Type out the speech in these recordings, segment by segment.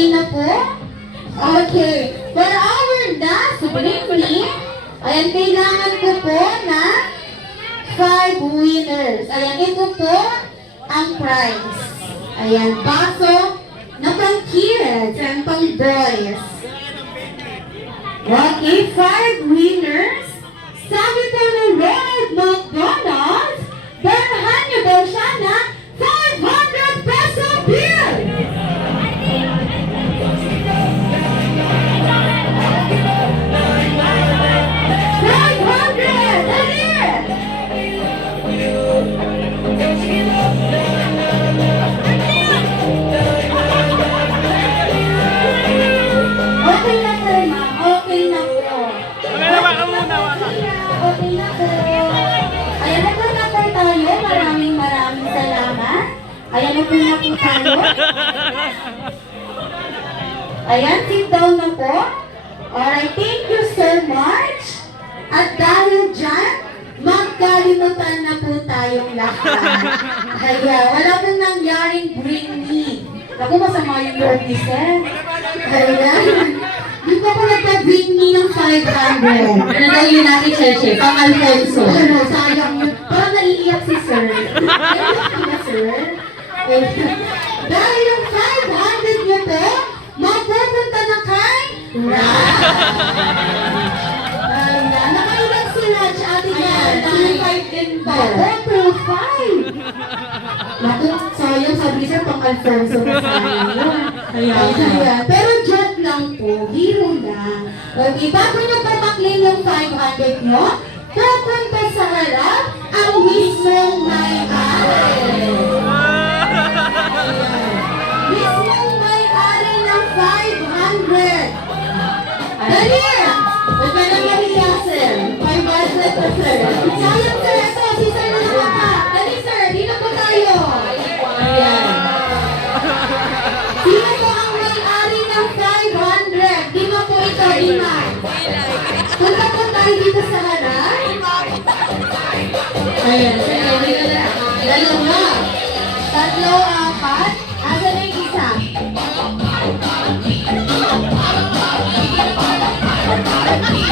Okay na po? Okay. For our last briefing, ayan, kailangan ko po na 5 winners. Ayan, ito po ang prize. Ayan, baso na pang kids and pang boys. Okay, 5 winners. Sabi po ni Ronald McDonald's, berhan niyo daw siya na 500 peso bill! Okay na po, ma'am. Okay na po. Okay na po. Ayan na po tayo. Maraming salamat. Ayan na po tayo. Ayan, sit down na po. Alright, thank you so much. At dahil dyan, magkalimutan na po tayong lahat. Ayan, wala pong nangyaring bring me. Ako masama yung Lord ni Seth. Ayan. Di pa ko nagpa-bring me ng 500. Ano daw yun natin, Cheche? Pang Alfonso. Ano, sayang yun. Parang naiiyak si Sir. Naiiyak ka na, Sir? Dahil yung 500 nyo po, mapupunta na kay Ayan, nakailan sila, Ate Jan. 2-5 din po. 2-5. Naku, sayang sabi sir, pang Alfonso na sayang yun. Ayan. Pero joke lang po, biro lang. Okay, bago nyo po maklaim yung 500 nyo, pupunta sa harap ang mismong may-ari. Mismong may-ari ng 500. Dali! Huwag ka na mahiya, sir. 500 po, sir. Sayang, sir. Ito, si sir na nakaka. Dali, sir. Dito po tayo. Ayan. Sino po ang may-ari ng 500? Di ba po ito, Iman? Punta po tayo dito sa harap. Ayan. Dalawa. Tatlo, apat. Asa na yung isa?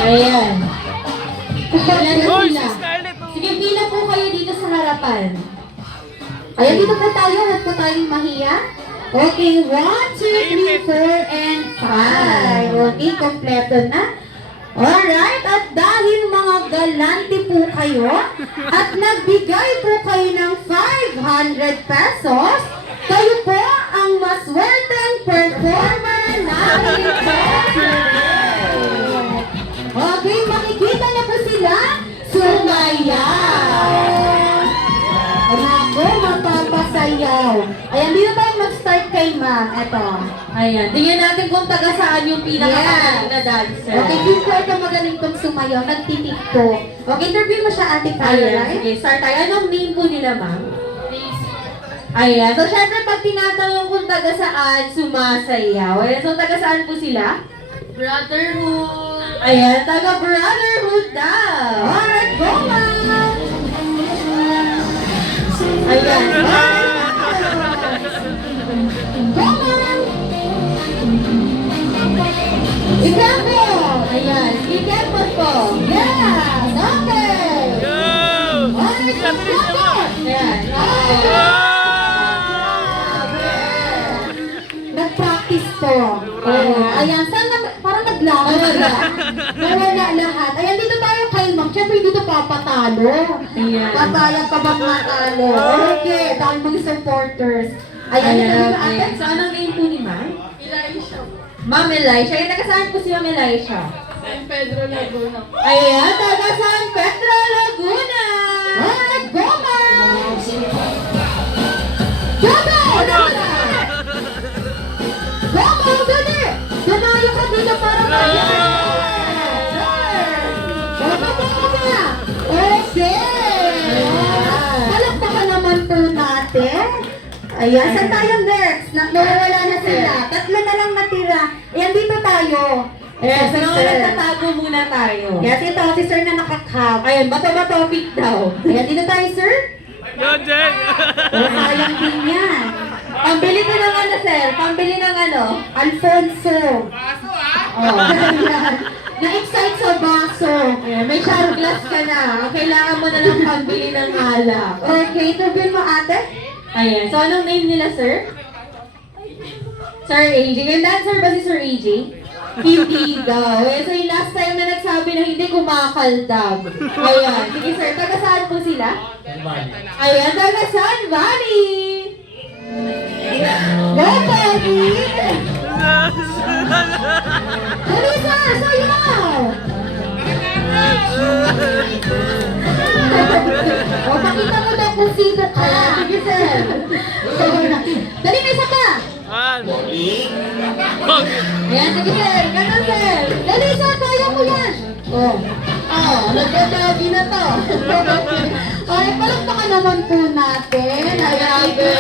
Ayan. Ilan na sila? Sige, pila po kayo dito sa harapan. Ayan, dito po tayo. Huwag po tayong mahiya. Okay, 1, 2, 3, 4, and 5. Okay, kompleto na. Alright, at dahil mga galante po kayo at nagbigay po kayo ng 500 pesos, kayo po ang maswerteng performer namin po. Okay, makikita niyo po sila. Sumayaw. Ako, mapapasayaw. Ayan, dito tayo mag-start kay ma'am. Ito. Ayan. Tingnan natin kung taga saan yung pinakamagaling na dancer. Okay, kung ko ito magaling tong sumayaw, nagtitik ko. Okay, interview mo siya, Ate Ayan. Caroline. Sige, start tayo. Anong name po nila, ma'am? Ayan. So, syempre, pag tinatanong kung taga saan, sumasayaw. Ayan. So, taga saan po sila? Brotherhood. Ayan. Taga Brotherhood daw. Alright, go ma'am! Ayan. Go ma'am! Example! Ayan. Be careful po. Yes! Okay! Alright, support! Ayan. Nag-practice po. Ayan, sana parang naglaro na. Nawala lahat. Ayan, dito tayo kay ma'am. Siyempre, dito papatalo. Ayan. Papayag pa bang matalo? Okay, dahil mga supporters. Ayan, Ayan. dito yung Okay. ate. So, anong name po ni ma'am? Elisha. Ma'am Elisha. Ayan, taga saan po si Ma'am Elisha? San Pedro Laguna. Ayan, taga San Pedro, Laguna. Alright, go ma'am! Go ma'am! Go ma'am, dali! Danayo ka dito para kaya! Okay! Palakpakan naman po natin. Ayan, saan tayo next? Nawawala na sila. Tatlo na lang natira. Ayan, dito tayo. Ayan, so Si mga Sir. nagtatago muna tayo. Yes, ito, si sir na nakakap. Ayan, bato-bato pick daw. Ayan, dito tayo, sir. Yo, Jen! O, sayang din yan. Pambili ko ng ano, sir? Pambili ng ano? Alfonso. Oh, ayan. Na-excite sa baso. Ayan, may shot glass ka na. Kailangan mo na lang pambili ng alak. Okay, interview mo ate? Ayan. So, anong name nila, sir? Sir AJ. Gandaan, sir ba si Sir AJ? Hindi daw. Eh, so yung last time na nagsabi na hindi kumakaldag. Ayan. Sige, sir. Taga saan po sila? Ayan, taga San Valley. Go, Teddy! Dali, sir! Sayaw! O, pakita mo daw kung sino ka. Sige, sir. Dali, may isa pa. Ayan, sige, sir. Ganun, sir. Dali, sir. Kaya mo yan. Oh. Oh, nagdadagi na to. Okay, palakpakan naman po natin. Grabe.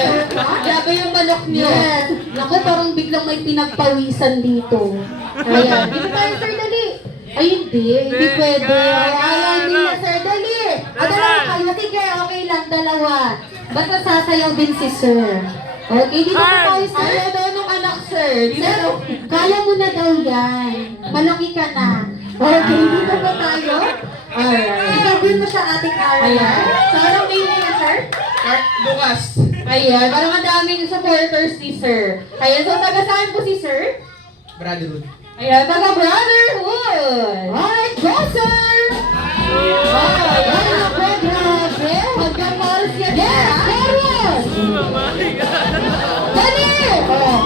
Grabe yung manok niyo. Yes. Naku, parang biglang may pinagpawisan dito. Ayan. Dito tayo, sir, dali. Ay, hindi pwede. Ayan, hindi na, sir, dali. O, dalawa kayo. Sige, okay lang, dalawa. Basta sasayaw din si sir. Okay, dito po tayo, sir. Ayaw daw nung anak, sir. Sir, kaya mo na daw yan. Malaki ka na. Okay, dito po tayo. Alright. Interview mo siya, ating Ara. Ayan. So, anong name niya, sir? Lucas. Ayan, parang ang daming supporters ni sir. Ayan, so taga saan po si sir? Brotherhood. Ayan, taga Brotherhood. Alright, go, sir! Ayan, grabe. Hanggang oras yan. Yes, serious! Dali! Oh.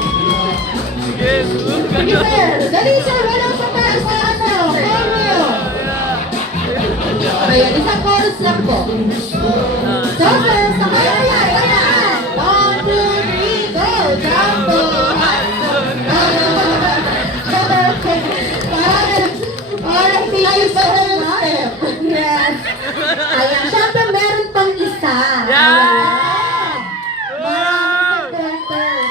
Sige, sir. Dali, sir. Walang papel sa ano. Serious! Ayan, isang chorus lang po. So, sir, sakay na yan. Ayan. 1, 2, 3, go! Jumbo! Alright, tayo pa na yung step. Yes. Ayan, syempre meron pang isa. Ayan. Maraming supporters.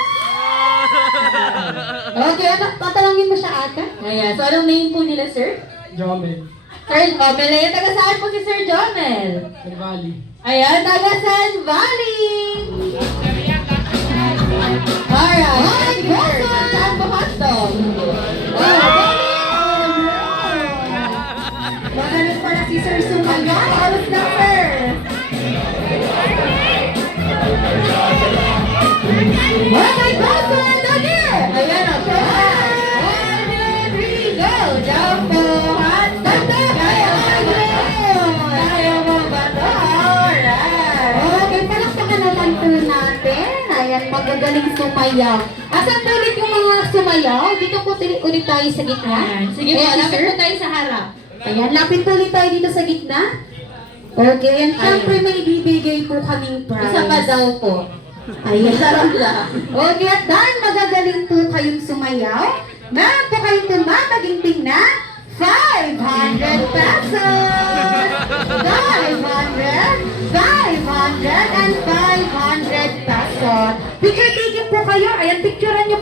Okay, tatalangin mo siya ate? Ayan, so anong name po nila, sir? Jomel. Sir Jomel. Ayan, taga saan po si Sir Jomel? Del Valle. Ayan, taga San Valley. Alright, sige, sir. Saan po hotdog? Magaling pala si Sir Sumaga. Alas na, sir. Okay, go, sir. Dali. Ayan, o, sir. 1, 2, 3, go. Jumbo, hot dog. Kaya mo ba ito? Alright. Okay, palakpakan naman po natin. Ayan, magagaling sumayaw. Asan po ulit yung mga sumayaw? Dito po ulit tayo sa gitna. Ayan, sige po, Ayan, lapit sir. po tayo sa harap. Ayan, lapit po ulit tayo dito sa gitna. Okay, and syempre may ibibigay po kaming prize. Isa pa daw po. Ayan, sarap lang. Okay, at dahil magagaling po kayong sumayaw, meron po kayong tumataginting na 500 pesos! 500, 500, and 500 pesos. Picture taking po kayo. Ayan, picturean niyo